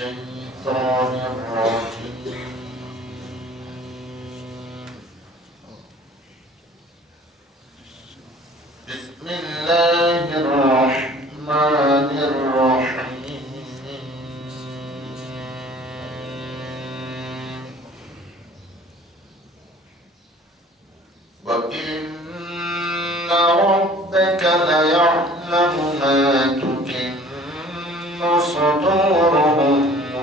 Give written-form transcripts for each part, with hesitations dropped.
الشيطان الرجيم بسم الله الرحمن الرحيم وإن ربك ليعلم ما تكن صدورهم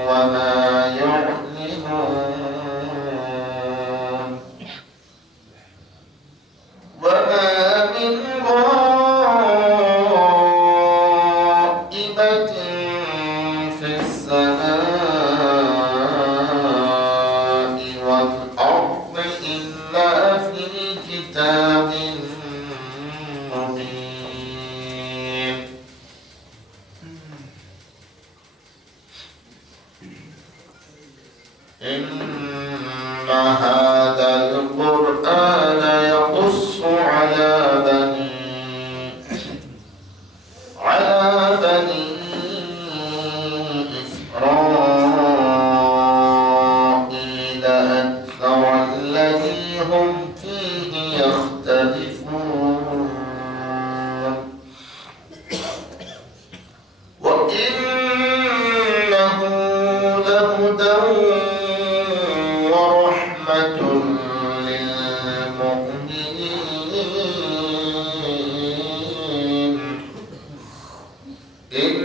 وما يعلنون وما من غائبة في السماء والأرض إلا في كتاب مبين إن هذا القرآن يقص على بني إسرائيل أكثر الذي هم فيه يختلفون وإنه لهدى ورحمة للمؤمنين إن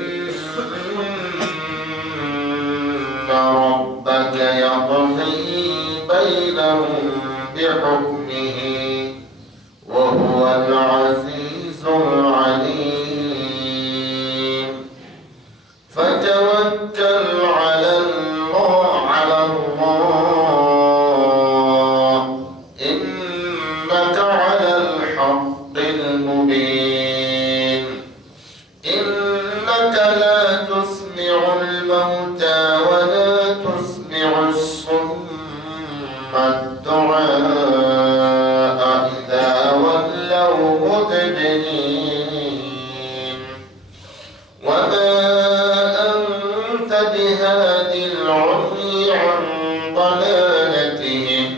ربك يقضي بينهم بحكمه وهو العزيز العليم فتوكل على الله إنك على الحق المبين إنك لا تسمع الموتى ولا تسمع الصم الدعاء إذا ولوا مدبرين وما أنت بهاد العمي عن ضلالتهم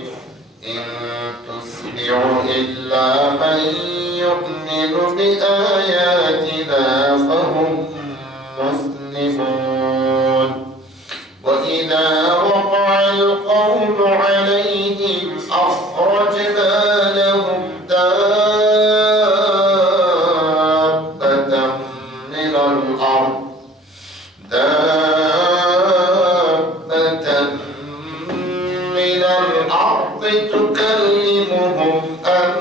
إن تسمع إلا من يؤمن بآياتنا فهم مسلمون وإذا وقع القول عليهم أخرجنا لهم دابة من الأرض تكلمهم أن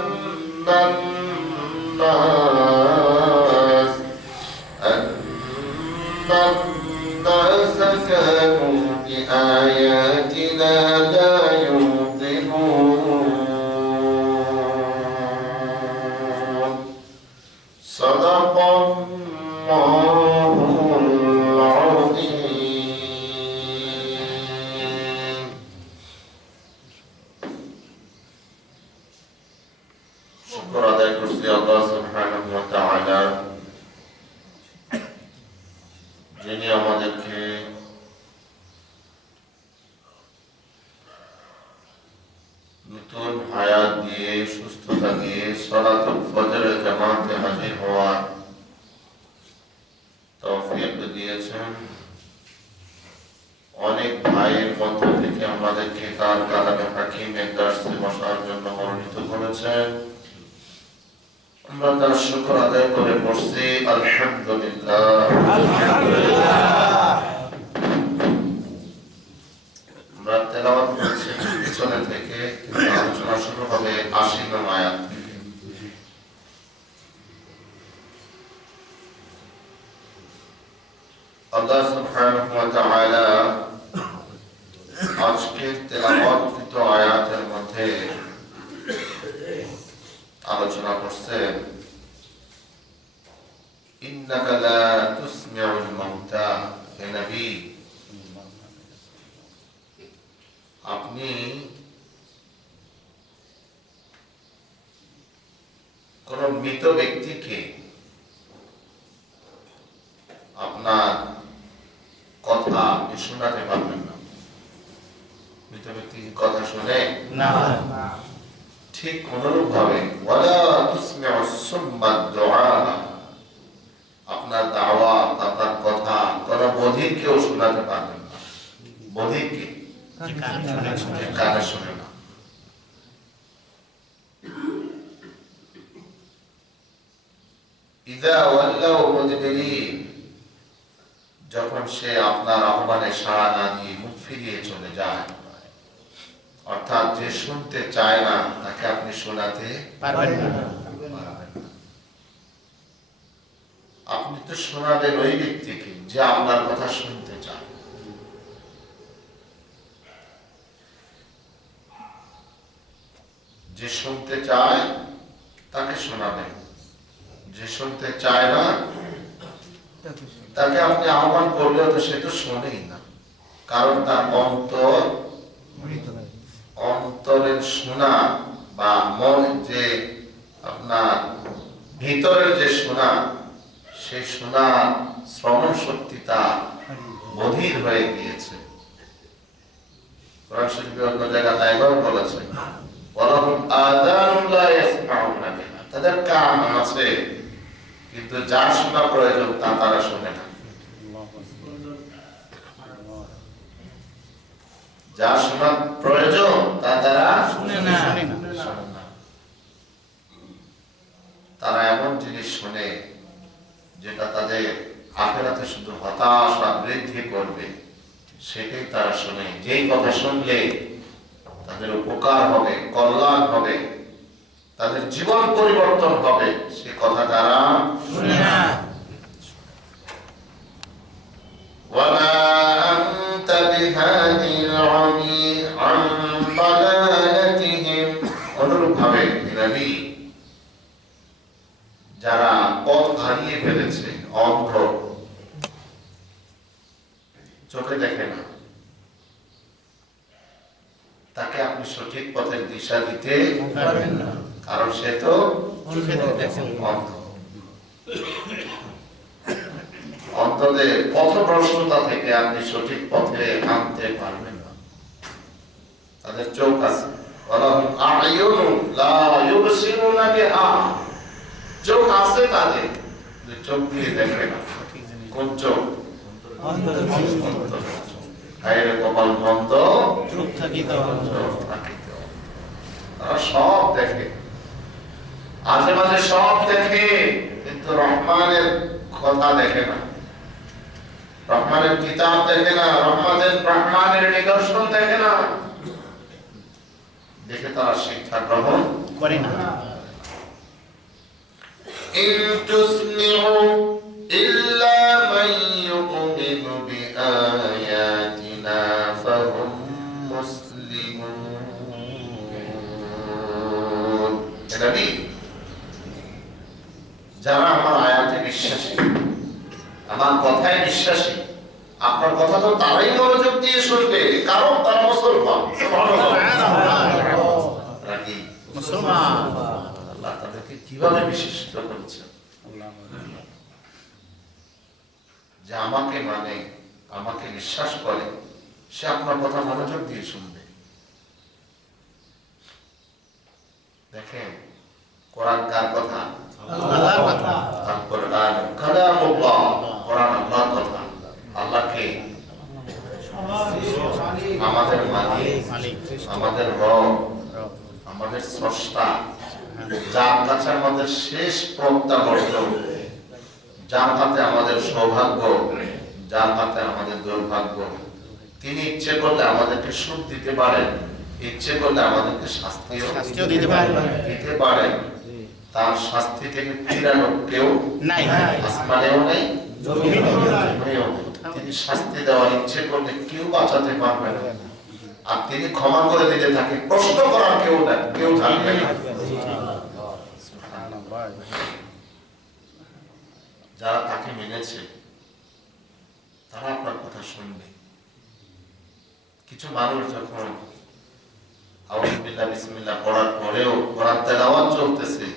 الناس كانوا بآياتنا لا يوقنون صدق الله العظيم شكر আদায় করছি আল্লাহ সুবহানাহু ওয়া তাআলা যিনি আমাদেরকে নতুন হায়াত দিয়ে সুস্থতা দিয়ে সালাতুল ফজরের জামাতে হাজির হওয়ার তৌফিক দিয়েছেন অনেক ভাইয়ের মধ্য থেকে আমাদেরকে তার কালামে হাকিমের দর্শে বসার জন্য মনোনীত করেছেন আমরা তার শুকর আদায় করে পড়ছি আলহামদুলিল্লাহ আমরা তেলাওয়াত করছি পিছনে থেকে কিন্তু আলোচনা শুরু হবে ৮০ নং আয়াত থেকে আল্লাহ সুবহানাহু ওয়া তাআলা আজকের তেলাওয়াতকৃত আয়াতের মধ্যে আলোচনা করছেন ইন্নাকা লা তুসমিউল মাউতা হে নবী আপনি কোন মৃত ব্যক্তিকে আপনার কথা আপনি শোনাতে পারবেন না। মৃত ব্যক্তি কথা শুনে না। ঠিক অনুরূপ ভাবে ওয়ালা তুসমিউ সুম্মা দুআ, আপনার দাওয়াত, আপনার কথা কোন বধির কেউ শোনাতে পারবেন না। বধির কি কানে শোনে না। ইযা ওয়াল্লাউ মুদবিরিন, যখন সে আপনার আহ্বানে সাড়া না দিয়ে মুখ ফিরিয়ে চলে যায়, অর্থাৎ যে শুনতে চায় না তাকে আপনি শোনাতে পারবেন না। আপনি তো শোনাবেন ওই ব্যক্তিকে যে আপনার কথা শুনতে চায়। যে শুনতে চায় তাকে শোনাবেন, যে শুনতে চায় না তাকে আপনি আহ্বান করলেও তো সে তো শোনেই না, কারণ তার অন্তরের শোনা বা মন যে আপনার ভিতরের যে শোনা, সেই শোনা শ্রবণ শক্তি তার বধির হয়ে গিয়েছে। কোরআন শরীফে অন্য জায়গায় এভাবে বলেছে ওয়ালাহুম আযানুন লা ইয়াসমাউনা বিহা, তাদের কান আছে কিন্তু যা শোনা প্রয়োজন তা তারা শোনে না। যা শোনা প্রয়োজন তা তারা শুনে না। তারা এমন জিনিস শুনে যেটা তাদের আখিরাতে শুধু হতাশা বৃদ্ধি করবে, সেটাই তারা শুনে। যেই কথা শুনলে তাদের উপকার হবে, কল্যাণ হবে, তাদের জীবন পরিবর্তন হবে, সে কথা তারা শুনে না। ওয়ামা আনতা বিহাদিল উমি আন দালালাতিহিম, অনুরূপভাবে নবী যারা পথ হারিয়ে ফেলেছে, অন্ধ, চোখে দেখে না, তাকে আপনি সঠিক পথের দিশা দিতে পারবেন না, কারণ সে তো অন্ধ। অন্ধদের পথভ্রষ্টতা থেকে আপনি সঠিক পথে আনতে পারবেন না। তাদের চোখ আছে, ওয়ালাহুম আ'য়ুনুন লা ইউবসিরুনা বিহা, চোখ আছে তাদের, চোখ দিয়ে দেখে না। কোন চোখ? কপাল বন্ধ, চোখ থাকিত। তারা সব দেখে, মাঝে মাঝে সব দেখে, কিন্তু রহমানের কথা দেখে না, রহমানের কিতাব দেখে না, রহমানের নিদর্শন দেখে না, দেখে তারা শিক্ষা গ্রহণ করে না। ইন তুসমিউ ইল্লা মান ইউমিনু বিআয়াতিনা ফাহুম মুসলিমুন। নবী, যারা আমার আয়াতে বিশ্বাসী, আমার কথায় বিশ্বাসী, আপনার কথা তো তারাই মনোযোগ দিয়ে শুনবে, কারণ তারা মুসলমান। আল্লাহ তাদেরকে কিভাবে বিশেষিত করেছেন, যে আমাকে মানে, আমাকে বিশ্বাস করে, সে আপনার কথা মনোযোগ দিয়ে শুনবে। দেখেন, কোরআন কার কথা? আল্লাহর কথা। কোরআন কালামুল্লাহ, কোরআন আল্লাহর কথা। আল্লাহকে আমাদের মালিক, আমাদের রব, আমাদের স্রষ্টা, যার কাছে আমাদের শেষ প্রত্যাবর্তন, যার হাতে আমাদের সৌভাগ্য, যার হাতে আমাদের দুর্ভাগ্য। তিনি ইচ্ছে করলে আমাদেরকে সুখ দিতে পারেন, ইচ্ছে করলে আমাদেরকে শাস্তিও দিতে পারেন। তার শাস্তি থেকে ফিরানো কেউ নাই, আসমানেও নাই, জমিনেও নাই। তিনি শাস্তি দেওয়ার ইচ্ছে করলে কেউ বাঁচাতে পারবে না, আর তিনি ক্ষমা করে দিতে থাকে, প্রশ্ন করার কেউ থাকবে না। যারা তাকে মেনেছে তারা আপনার কথা শুনবে। কিছু মানুষ যখন আউযু বিল্লাহি বিসমিল্লাহ পড়ার পরেও কোরআন তেলাওয়াত চলতেছে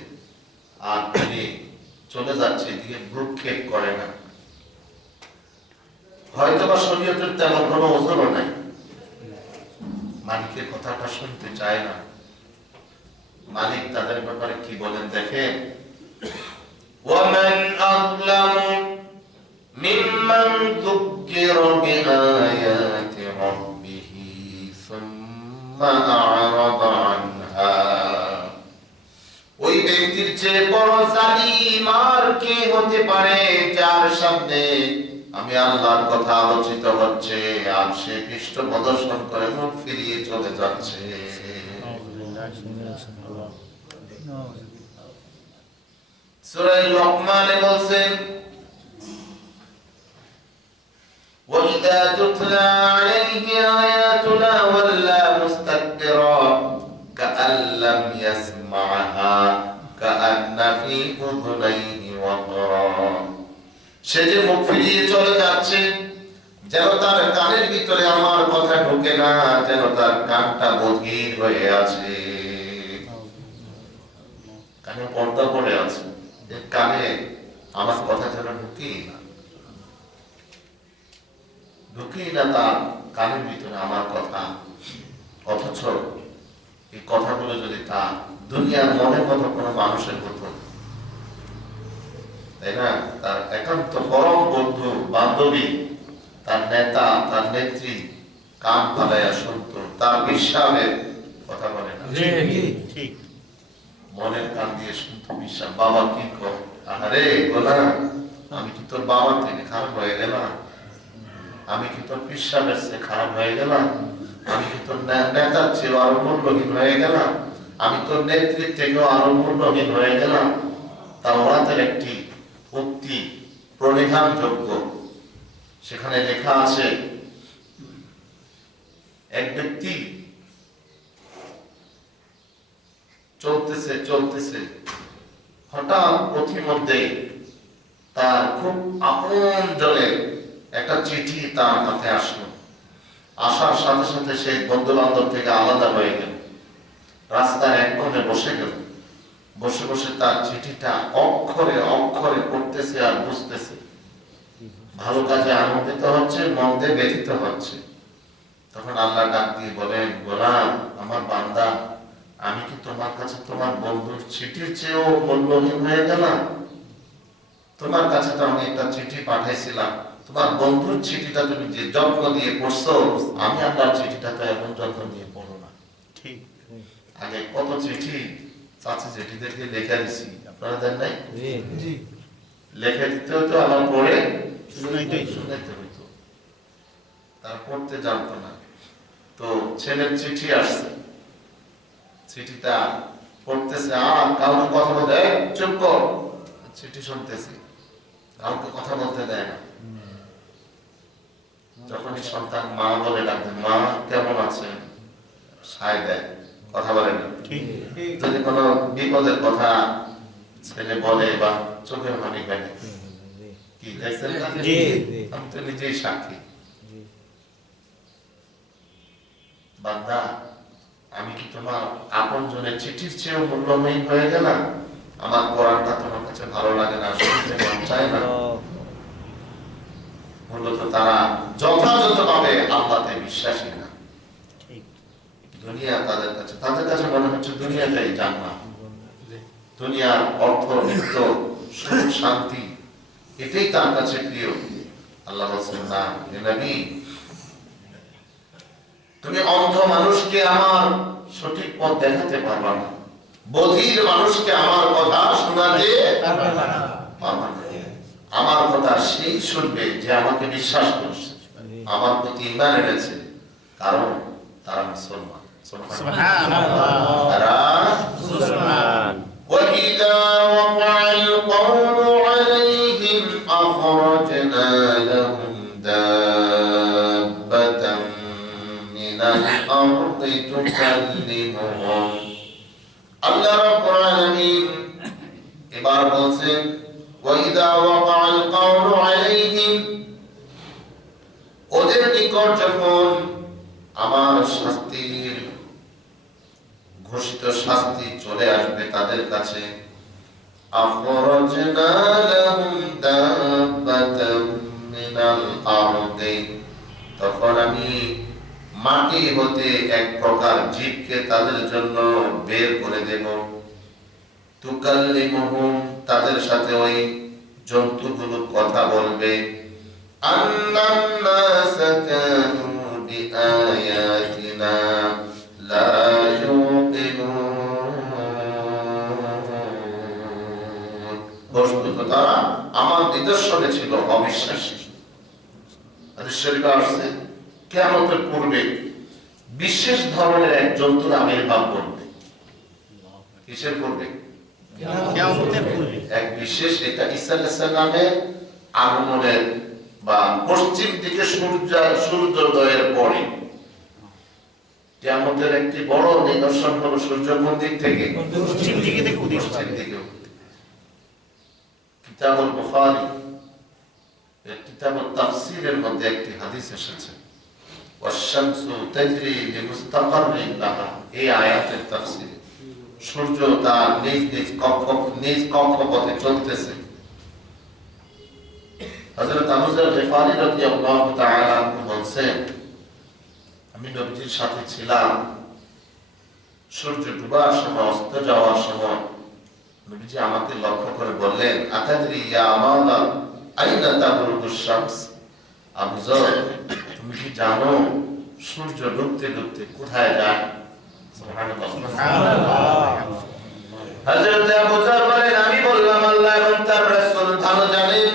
আর তিনি চলে যাচ্ছে, এদিকে ভ্রুক্ষেপ করে না, হয়তোবা শরীয়তের তেমন কোনো ওজনও নাই, মালিকের কথাটা শুনতে চায় না। মালিক তাদের ব্যাপারে কি বলেন দেখেন, ওয়ামান আযলামু মিম্মান যুক্কিরা বিআয়াতি রাব্বিহি সুম্মা আ'রাদা আনহা। ওই ব্যক্তির চেয়ে বড় জালিম আর কে হতে পারে যার সামনে আমি আল্লাহর কথা আলোচিত হচ্ছে আর সে পৃষ্ঠ প্রদর্শন করে মুখ ফিরিয়ে চলে যাচ্ছে। সূরা লোকমানে বলছেন, وَإِذَا تُتْلَى عَلَيْهِ آيَاتُنَا وَلَّى مُسْتَكْبِرًا كَأَن لَّمْ يَسْمَعْهَا كَأَنَّ فِي أُذُنَيْهِ وَقْرًا। সে যে মুখ ফিরিয়ে চলে যাচ্ছে, যেন তার কানের ভিতরে আমার কথা ঢোকে না, যেন তার কানটা বধির হয়ে আছে, কানে পর্দা পড়ে আছে, এর কানে আমার কথা যেন ঢুকেই না, তার কানের ভিতরে আমার কথা। অথচ এই কথাগুলো যদি তার দুনিয়ার মনের মতো কোনো মানুষের হতো, তাই না, তার একান্ত পরম বন্ধু বান্ধবী, তার নেতা, তার নেত্রী কান ফালাইয়া শুনত, তার বিশ্বাসের কথা বলে না, মনের কান দিয়ে শুনতো বিশ্বাস। বাবা কি কর, আরে গোলা, আমি কি তোর বাবা থেকে খারাপ হয়ে গেলাম? আমি কি তোর বিশ্বাসের চেয়ে খারাপ হয়ে গেলাম? আমি কি তোর নেতার চেয়ে আরো মূল্যহীন হয়ে গেলাম? আমি তোর নেতৃত্ব থেকেও আরো মূল্যহীন হয়ে গেলাম? তাওরাতের একটি উক্তি প্রণিধানযোগ্য, সেখানে লেখা আছে, এক ব্যক্তি চলতেছে চলতেছে, হঠাৎ পথিমধ্যে তার খুব আপন জনের একটা চিঠি তার হাতে আসলো। আসার সাথে সাথে সে বন্ধু বান্ধব থেকে আলাদা হয়ে গেল, রাস্তার এক কোণে বসে গেল। বসে বসে তার চিঠিটা অক্ষরে অক্ষরে পড়তেছে আর বুঝতেছে। ভালো কাজে আনন্দিত হচ্ছে, মন্দে ব্যথিত হচ্ছে। তখন আল্লাহ ডাক দিয়ে বলেন, গোলাম, আমার বান্দা, আমি কি তোমার কাছে তোমার বন্ধুর চিঠির চেয়েও মূল্যহীন হয়ে গেলাম? তোমার কাছে তো আমি একটা চিঠি পাঠাইছিলাম, তোমার বন্ধুর চিঠিটা তুমি যে যত্ন দিয়ে পড়ছো, আমি আপনার চিঠিটা তো এখন যত্ন দিয়ে পড়ো না। ঠিক, আগে কত চিঠি চাচি চিঠিদেরকে লেখা দিছি, আপনারা দেন নাই? লেখা দিতে হতো, আমার পড়ে শুনাইতে হইতো, তারা পড়তে জানতো না। তো ছেলের চিঠি আসছে, চিঠিটা পড়তেছে, আর কাউকে কথা বলতে, চুপ কর, চিঠি শুনতেছি, কাউকে কথা বলতে দেয় না। যখনই সন্তান মা বলে ডাকতেন, মা কেমন আছেন, সায় দেয়, কথা বলে না। যদি কোনো বিপদের কথা ছেলে বলে বা চোখের পানি ফেলে, কি দেখছেন না? আমি তো নিজেই সাক্ষী। বান্দা, আমি কি তোমার আপন জনের চিঠির চেয়েও মূল্যহীন হয়ে গেলাম? আমার কোরআনটা তোমার কাছে ভালো লাগে না, শুনতে মন চায় না? মূলত তারা যথাযথভাবে আল্লাহতে বিশ্বাসী না। দুনিয়া তাদের কাছে মনে হচ্ছে দুনিয়াটাই জান্নাত, দুনিয়ার অর্থ, নিত্য সুখ, শান্তি, এটাই তার কাছে প্রিয়। আল্লাহ বলছেন, না হে নবী, তুমি অন্ধ মানুষকে আমার সঠিক পথ দেখাতে পারবা না, বধির মানুষকে আমার কথা শোনাতে পারবা না। আমার কথা সেই শুনবে যে আমাকে বিশ্বাস করছে, আমার প্রতি ঈমান এনেছে, কারণ তারা মুসলমান। وَإِذَا وَقَعَ الْقَوْلُ عَلَيْهِمْ أَخْرَجْنَا لَهُمْ دَابَّةً مِنَ الْأَرْضِ تُكَلِّمُهُمْ। আল্লাহ রাব্বুল আলামিন এবার বলছেন, وَإِذَا وَقَعَ الْقَوْلُ عَلَيْهِمْ, ওদের নিকট যখন আমার শাস্তির ঘোষিত শাস্তি চলে আসবে তাদের কাছে, আখরাজনা লাহুম দাব্বাতাম মিন মিনাল আরদি, তখন আমি মাটি হতে এক প্রকার জীবকে তাদের জন্য বের করে দেব। তুকাল্লিমুহুম, তাদের সাথে ওই জন্তুগুলো কথা বলবে। আন্নান নাসা কানু বিআয়াতিনা লা ইউকিনুন, বস্তুত তারা আমার নিদর্শনে ছিল অবিশ্বাসী। হাদিস শরীফে আসছে কিয়ামতের পূর্বে বিশেষ ধরনের এক জন্তুর আবির্ভাব ঘটবে। কিসের পূর্বে? কিয়ামতের পূর্বে এক বিশেষ, এটা ঈসা আলাইহিস সালামের আগমনের বা পশ্চিম দিকে সূর্যোদয়ের পরে কিয়ামতের একটি বড় নিদর্শন হলো সূর্য কোন দিক থেকে? পশ্চিম দিকে উদিত হবে। কিতাবুল বুখারী কিতাবুত তাফসীরের মধ্যে একটি হাদিস এসেছে, ওয়াশ-শামসু তাজরি লিমুস্তাকাররিন লাহা, এই আয়াতের তাফসীরে সূর্য তার নিজ কক্ষপথে চলতেছে। হযরত আবু যর গিফারী রাদিয়াল্লাহু তাআলা আনহু বলেন, আমি নবীজির সাথে ছিলাম, সূর্য ডুবার সময়, অস্ত যাওয়ার সময় নবীজি আমাকে লক্ষ্য করে বললেন, আতাদরি ইয়া আমালা আইনা তাগরুবুশ শামস, আবু যর তুমি কি জানো সূর্য ডুবতে ডুবতে কোথায় যায়? সুবহানাল্লাহ, সুবহানাল্লাহ। হযরত আবু যর বলেন, আমি বললাম আল্লাহ এবং তার রাসূল ভালো জানেন।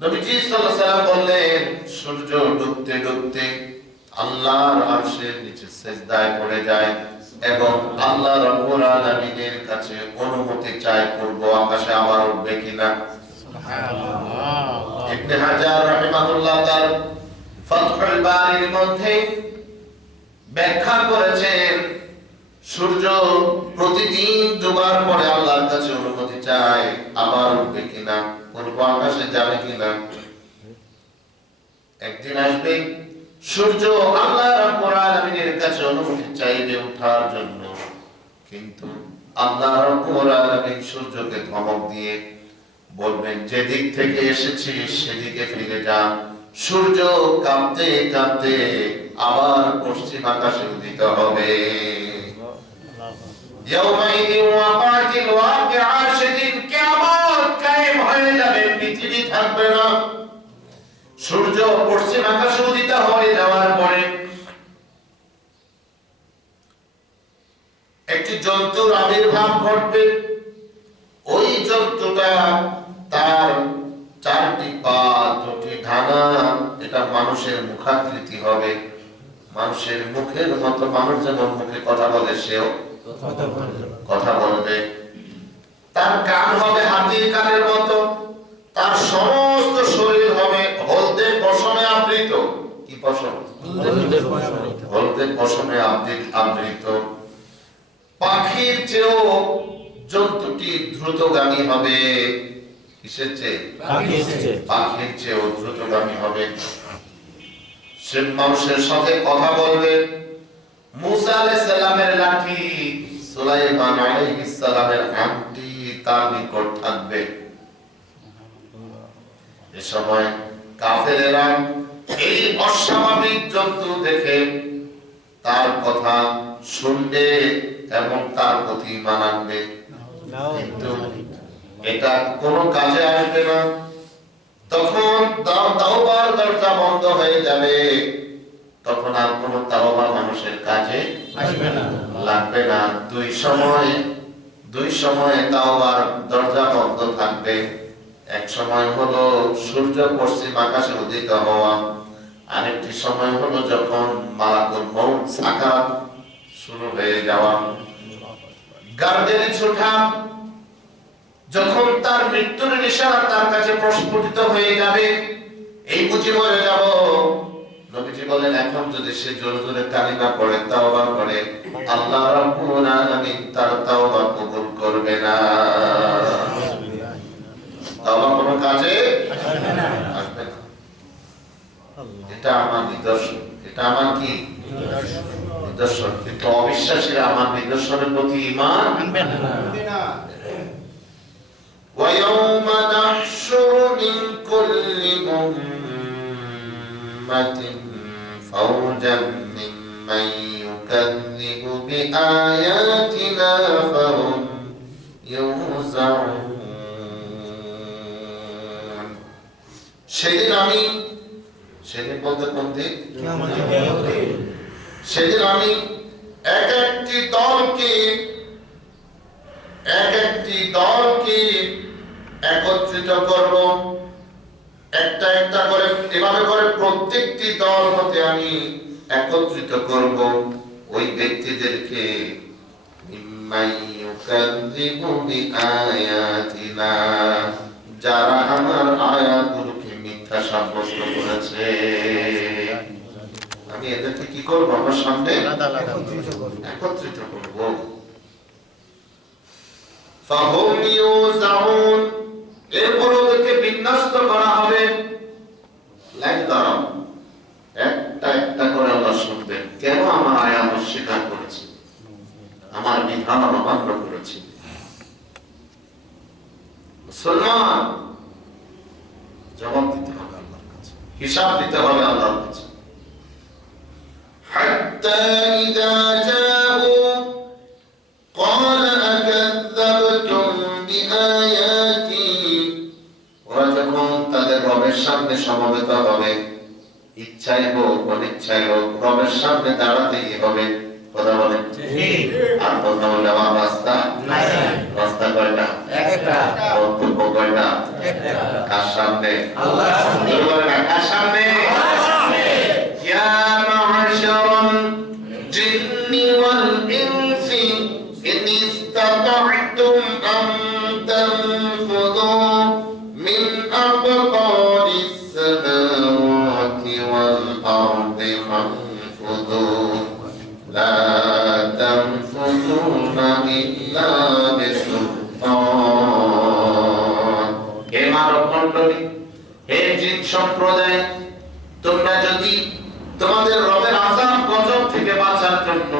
নবীজি সাল্লাল্লাহু আলাইহি ওয়াসাল্লাম বললেন, সূর্য ডুবতে ডুবতে আল্লাহর আরশের নিচে সিজদায় পড়ে যায় এবং আল্লাহ রাব্বুল আলামিনের কাছে অনুমতি চায় পূর্ব আকাশে আবার উঠবে কিনা। সুবহানাল্লাহ। ইবনে হাজার রাহিমাহুল্লাহ তার ফাতহুল বারির মধ্যে ব্যাখ্যা করেছেন, সূর্য প্রতিদিন ডুবার পরে আল্লাহর কাছে অনুমতি চায় আবার উঠবে কিনা, পূর্ব আকাশে যাবে কিনা। একদিন আসবে সূর্য আল্লাহ রাব্বুল আলামিনের কাছে অনুমতি চাইবে ওঠার জন্য, কিন্তু আল্লাহ রাব্বুল আলামিন সূর্যকে ধমক দিয়ে বলবেন, যেদিক থেকে এসেছিস সেদিকে ফিরে যা। সূর্য কাঁপতে কাঁপতে আবার পশ্চিম আকাশে উদিত হবে। ইয়াউমাইদিন ওয়াকাতিল ওয়াকিআ, সেদিন কিয়ামত কায়েম হয়ে যাবে, পৃথিবী থাকবে না। সূর্য পশ্চিম আকাশে উদিত হয়ে যাওয়ার পরে একটি জন্তুর আবির্ভাব ঘটবে। ওই জন্তুটা তার চারটি পা, দুটি ডানা, এটা মানুষের মুখাকৃতি হবে, মানুষের মুখের মতো, মানুষ যেমন মুখে কথা বলে সেও কথা বলবে। তার কান হবে হাতির কানের মতো, তার সমস্ত শরীর হবে হলদে পশমে আবৃত। কি পশম? হলদে পশমে আবৃত। পাখির চেয়েও জন্তুটি দ্রুতগামী হবে। কিসের চেয়ে? পাখির চেয়েও দ্রুতগামী হবে। সে মানুষের সাথে কথা বলবে। মুসা আলাইহিস সালামের লাঠি, সুলাইমান আলাইহিস সালামের আংটি তার নিকট থাকবে। এ সময় কাফেরেরা এই অস্বাভাবিক জন্তু দেখে তার কথা শুনবে এবং তার প্রতি ঈমান আনবে, কিন্তু এটা কোনো কাজে আসবে না। তখন তাওবার দরজা বন্ধ হয়ে যাবে, তখন আর কোনো তাওবা মানুষের কাজে আসবে না, লাগবে না। দুই সময়ে তাওবার দরজা বন্ধ থাকবে। এক সময় হলো সূর্য পশ্চিম আকাশে উদিত হওয়া, আরেকটি সময় হলো যখন মালাকুল মউত সাকারাত শুরু হয়ে যাওয়া, গার্ডেনে ছোটা, যখন তার মৃত্যুর নিশানা তার কাছে প্রস্ফুটিত হয়ে যাবে, এই বুঝি মরে যাব। নবীজি বলেন, এখন যদি সে জোরে জোরে কালিমা পড়ে, তাওবা করে, আল্লাহ রাব্বুল আলামিন তার তাওবা কবুল করবে না। তাওবা কোনো কাজে আসবে না। এটা আমার নিদর্শন, এটা আমার কি নিদর্শন। কিন্তু অবিশ্বাসীরা আমার নিদর্শনের প্রতি ঈমান আনবে না। ويوم نحشر من كل أمة فوجا ممن يكذب بآياتنا فهم يوزعون সেদিন বলতে কোন দিন? সেদিন আমি এক একটি দলকে একত্রিত করব, একটা একটা করে, এভাবে করে প্রত্যেকটি দল হতে আমি একত্রিত করব ওই ব্যক্তিদেরকে যারা আমার আয়াতগুলোকে মিথ্যা সাব্যস্ত করেছে। আমি এদেরকে কি করবো? আমার সামনে একত্রিত করব। ফাহুম ইউজাউন, এরপর ওদেরকে বিন্যস্ত করা হবে। লাইন দাঁড়াও, একটা একটা করে আল্লাহ শুনবেন। কেন আমার আয়াত অস্বীকার করেছি, আমার বিধান অমান্য করেছি? মুসলমান, জবাব দিতে হবে আল্লাহর কাছে, হিসাব দিতে হবে আল্লাহর কাছে। হাত্তা ইযা জাউ ক্বালা আকাযযাবতুম বিআয়াতি, ওরা যখন তাদের রবের সামনে সমবেত হবে, ইচ্ছায় হোক অনিচ্ছায় হোক, রবের সামনে দাঁড়াতেই হবে। কথা বলেন ঠিক? আর কথা বলে আমার রাস্তা নাই। রাস্তা কয়টা? একটা। বক্তব্য কয়টা? একটা। কার সামনে? আল্লাহর সামনে। কার সামনে? আল্লাহর সামনে। ইয়া মা'শারাল জিন্নি ওয়াল ইনসি ইন ইসতাতা'তুম আন তানফুযু মিন আকতারিস সামাওয়াতি ওয়াল আরদি ফানফুযু লা তানফুযুনা ইল্লা বিসুলতান। হে মানব মণ্ডলী, হে জিন সম্প্রদায়, তোমরা যদি তোমাদের রবের আযাব গজব থেকে বাঁচার জন্য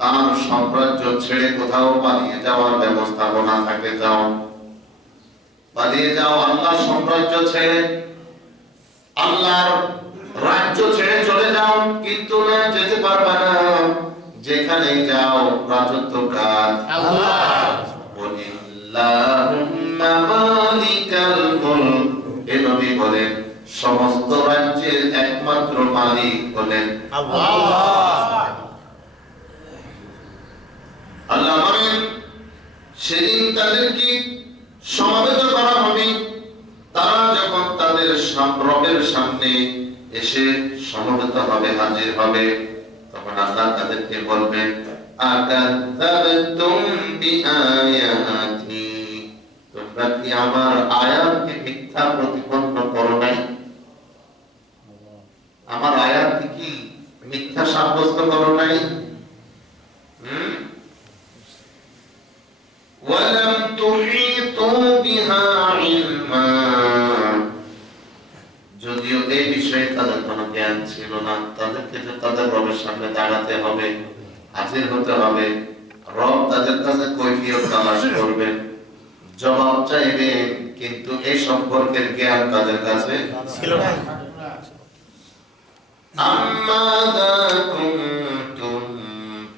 তার সাম্রাজ্য ছেড়ে কোথাও পালিয়ে যাওয়ার ব্যবস্থাপনা থাকে, যাও, পালিয়ে যাও। আল্লাহর সাম্রাজ্য ছেড়ে, আল্লাহর রাজ্য ছেড়ে চলে যাও, কিন্তু না, যেতে পারবে না। যেখানে যাও রাজত্ব কার? আল্লাহ। বলিল্লাহুম্মা মালিকাল মুলক, এ নবী বলেন সমস্ত রাজ্যের একমাত্র মালিক হলেন আল্লাহ। আল্লাহ বলেন সেদিন তাদেরকে সমবেত করা হবে। তারা যখন তাদের রবের সামনে এসে সমবেত হবে, হাজির হবে, তখন আল্লাহ তাদেরকে বলবেন আকাযযাবতুম বিআয়াতি, তোমরা কি আমার আয়াতকে মিথ্যা প্রতিপন্ন করো নাই? আমার আয়াতকে কি মিথ্যা সাব্যস্ত করো নাই? ওয়ালাম তুহিতু বিহা ইলমা, যদিও এই বিষয়ে তাদের কোনো জ্ঞান ছিল না। তাদেরকে যে তাদের রবের সামনে দাঁড়াতে হবে, হাজির হতে হবে, রব তাদের কাছে কৈফিয়ত তালাশ করবেন, জবাব চাইবেন, কিন্তু এই সম্পর্কের জ্ঞান তাদের কাছে ছিল না। আম্মাযা কুনতুম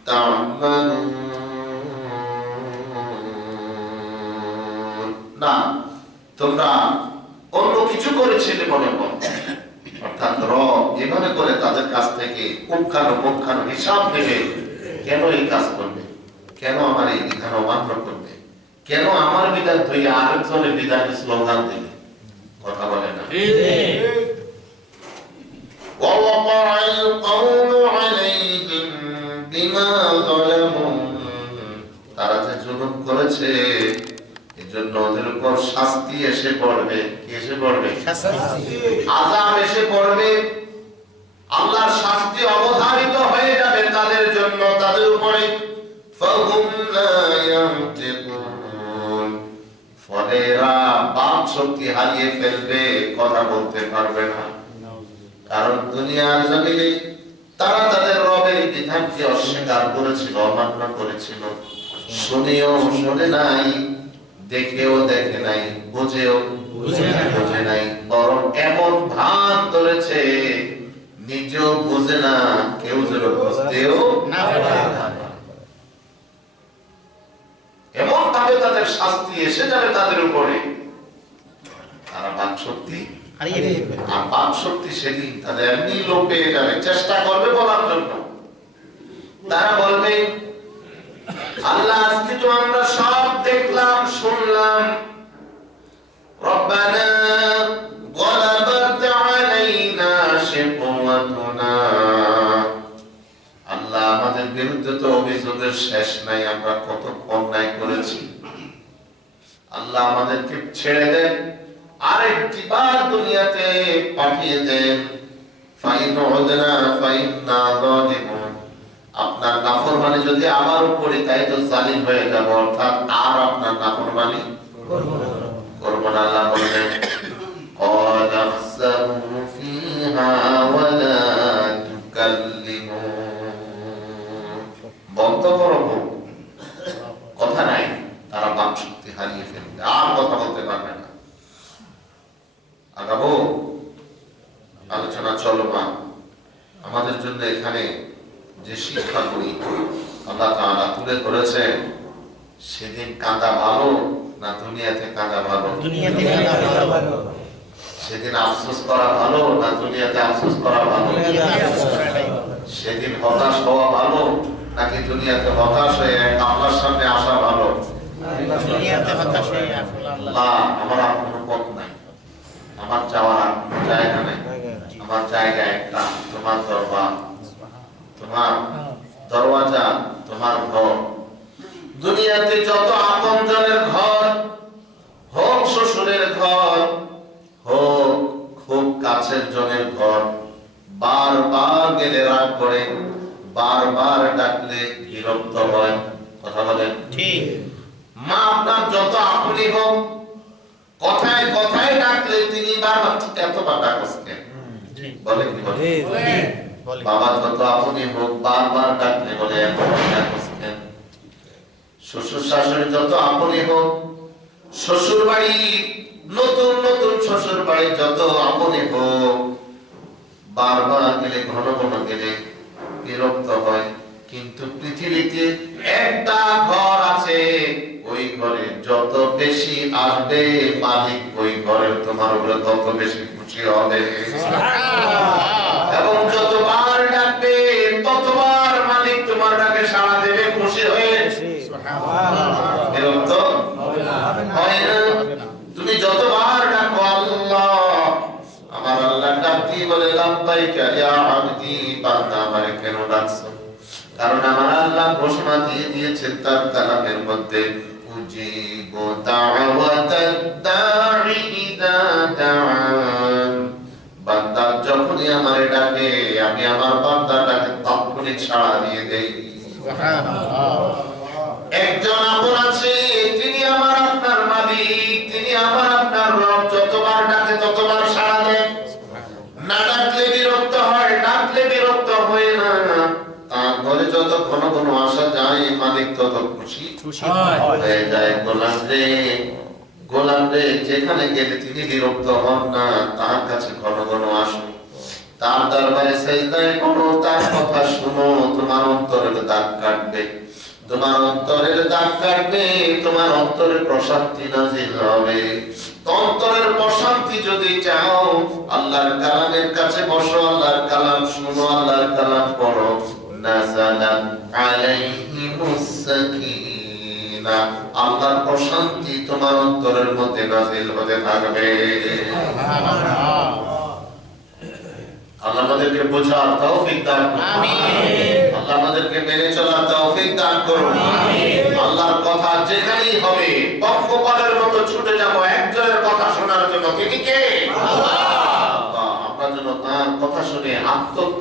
তা'মালুন, না, তোমরা অন্য কিছু করেছিলে মনে করো। অর্থাৎ রব এভাবে করে তাদের কাছ থেকে পুঙ্খানুপুঙ্খানু হিসাব নেবে। কেন এই কাজ করবে? কেন আমার এই বিধান অমান্য করবে? কেন আমার বিধান ধরে আরেকজনের বিধানের স্লোগান দেবে? কথা বলে না। তারা যে জুলুম করেছে, এজন্য ওদের উপর শাস্তি এসে পড়বে। কি এসে পড়বে? আযাব এসে পড়বে। আল্লাহর শাস্তি অবধারিত হয়ে যাবে তাদের জন্য, তাদের উপরে। ফাহুম লা ইয়ানতিকুন, ফলে এরা বাক শক্তি হারিয়ে ফেলবে, কথা বলতে পারবে না। কারণ দুনিয়ার জমিনে তারা তাদের রবের বিধানকে অস্বীকার করেছিল, অমান্য করেছিল। শুনেও শুনে নাই, দেখেও দেখে নাই, বুঝেও বুঝে নাই, বরং এমন ভান ধরেছে নিজেও বুঝে না, কেউ যেন বুঝতেও না পারে। এমন ভাবে তাদের শাস্তি এসে যাবে তাদের উপরে, তারা বাক শক্তি আর বাক শক্তি সেদিন তাদের এমনি লোপ পেয়ে যাবে, চেষ্টা করবে বলার জন্য। তারা বলবে, আল্লাহ আজকে তো আমরা সব দেখলাম শুনলাম, রব্বানা গলাবাত আলাইনা শিকওয়াতুনা, আল্লাহ আমাদের বিরুদ্ধে তো অভিযোগের শেষ নাই, আমরা কত অন্যায় করেছি, আল্লাহ আমাদেরকে ছেড়ে দেন, আরেকটি বার দুনিয়াতে পাঠিয়ে দেন, ফাইন উদনা ফাইন্না যালিমুন, আপনার নাফরমানি যদি আবারও করি তাই তো জালিম হয়ে যাব, অর্থাৎ আর আপনার নাফরমানি করব না। আল্লাহ বলেন, ক্বালা আখসাউ ফীহা ওয়া লা তুকাল্লিমুন, বন্ধ করো, কথা নাই, তারা বাক শক্তি হারিয়ে ফেলবে, আর কথা বলতে পারবে না। আগাবো, আলোচনা চলমান। আমাদের জন্য এখানে যে শিক্ষাগুলি আল্লাহ তাআলা তুলে ধরেছেন, সেদিন কাঁদা ভালো না দুনিয়াতে কাঁদা ভালো? দুনিয়াতে কাঁদা ভালো। সেদিন আফসোস করা ভালো না দুনিয়াতে আফসোস করা ভালো? সেদিন হতাশ হওয়া ভালো নাকি দুনিয়াতে হতাশ হয়ে আল্লাহর সামনে আসা ভালো? দুনিয়াতে হতাশ হয়ে আল্লাহ, আমার আর কোনো পথ নাই, আমার যাওয়ার জায়গা নাই, আমার জায়গা একটা, তোমার দরবার, তোমার দরওয়াজা, তোমার ঘর। দুনিয়াতে যত আপনজনের ঘর হোক, শ্বশুরের ঘর হোক, খুব কাছের জনের ঘর, বারবার গেলে রাগ করে, বারবার ডাকলে বিরক্ত হয়, কথা বলেন ঠিক। মা আপনার যত আপনি হোক, কথায় কথায় ডাকলে তিনি বারবার এতবার ডাকছেন, বলে কি বলে? বাবা যত আপনি হোক, বারবার ডাকলে বলে এতবার ডাকছেন। শ্বশুর শাশুড়ি যত আপনি হোক, শ্বশুর বাড়ি, নতুন নতুন শ্বশুর বাড়ি যত আপনি হোক, বারবার গেলে, ঘন ঘন গেলে বিরক্ত হয়। কিন্তু পৃথিবীতে একটা ঘর আছে, ওই ঘরে যত বেশি আসবে মালিক, ওই ঘরের তোমার উপরে তত বেশি খুশি হবে, এবং যতবার ডাকবে ততবার মালিক তোমার ডাকে সাড়া দেবে, খুশি হয়ে, বিরক্ত হয় না। তুমি যতবার ডাকো আল্লাহ, আমার আল্লাহ ডাকতি বলে লাব্বাইকা ইয়া আবদি, বান্দা আমারে কেন ডাকছো? কারণ আমার আল্লাহ ঘোষণা দিয়ে দিয়েছেন তার কালামের মধ্যে, উজিবু দাওয়াতাদ দাঈ ইযা দাআন, বান্দা যখনই আমারে ডাকে আমি আমার বান্দাটাকে তখনই সাড়া দিয়ে দেই। সুবহানাল্লাহ। একজন আপন আছে, তিনি আমার আপনার মালিক, তিনি আমার আপনার রব, যতবার ডাকে ততবার সাড়া দেন, না ডাকলে বিরক্ত হয়, ডাকলে বিরক্ত হয় না। তার ঘরে যত ঘন ঘন আসা যায়, মালিক তত খুশি হয়ে যায়। গোলাম রে, যেখানে গেলে তিনি বিরক্ত হন না, তার কাছে ঘন ঘন আসো, তার দরবারে সেজদায় করো, তার কথা শুনো, তোমার অন্তরের দাগ কাটবে, তোমার অন্তরের দাগ কাটবে, তোমার অন্তরে প্রশান্তি নাযিল হবে। অন্তরের প্রশান্তি যদি চাও, আল্লাহর কালামের কাছে বসো, আল্লাহর কালাম শুনো, আল্লাহর কালাম পড়ো, নাযালা আলাইহিমুস সাকিনা, আল্লাহর প্রশান্তি তোমার অন্তরের মধ্যে নাযিল হতে থাকবে। আল্লাহ আমাদেরকে বোঝার তৌফিক দান করুন, আমিন। আল্লাহ আমাদেরকে মেনে চলার তৌফিক দান করুন, আমিন। আল্লাহর কথা যেখানেই হবে পক্ষপাতের মতো ছুটে যাব একজনের কথা শোনার জন্য, তিনি কে? আল্লাহ। আমরা যেন তার কথা শুনে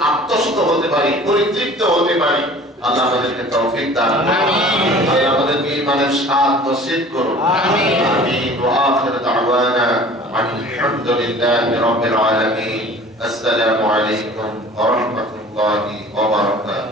আত্মস্থ হতে পারি, পরিতৃপ্ত হতে পারি। আল্লাহ আমাদেরকে তৌফিক দান করুন, আমিন। আল্লাহ আমাদেরকে ঈমানের স্বাদ নসিব করুন, আমিন। আমিন। ওয়া আখির দাওয়ানা আলহামদুলিল্লাহি রাব্বিল আলামিন। আসসালামু আলাইকুম ওয়া রাহমাতুল্লাহি ওয়া বারাকাতুহু।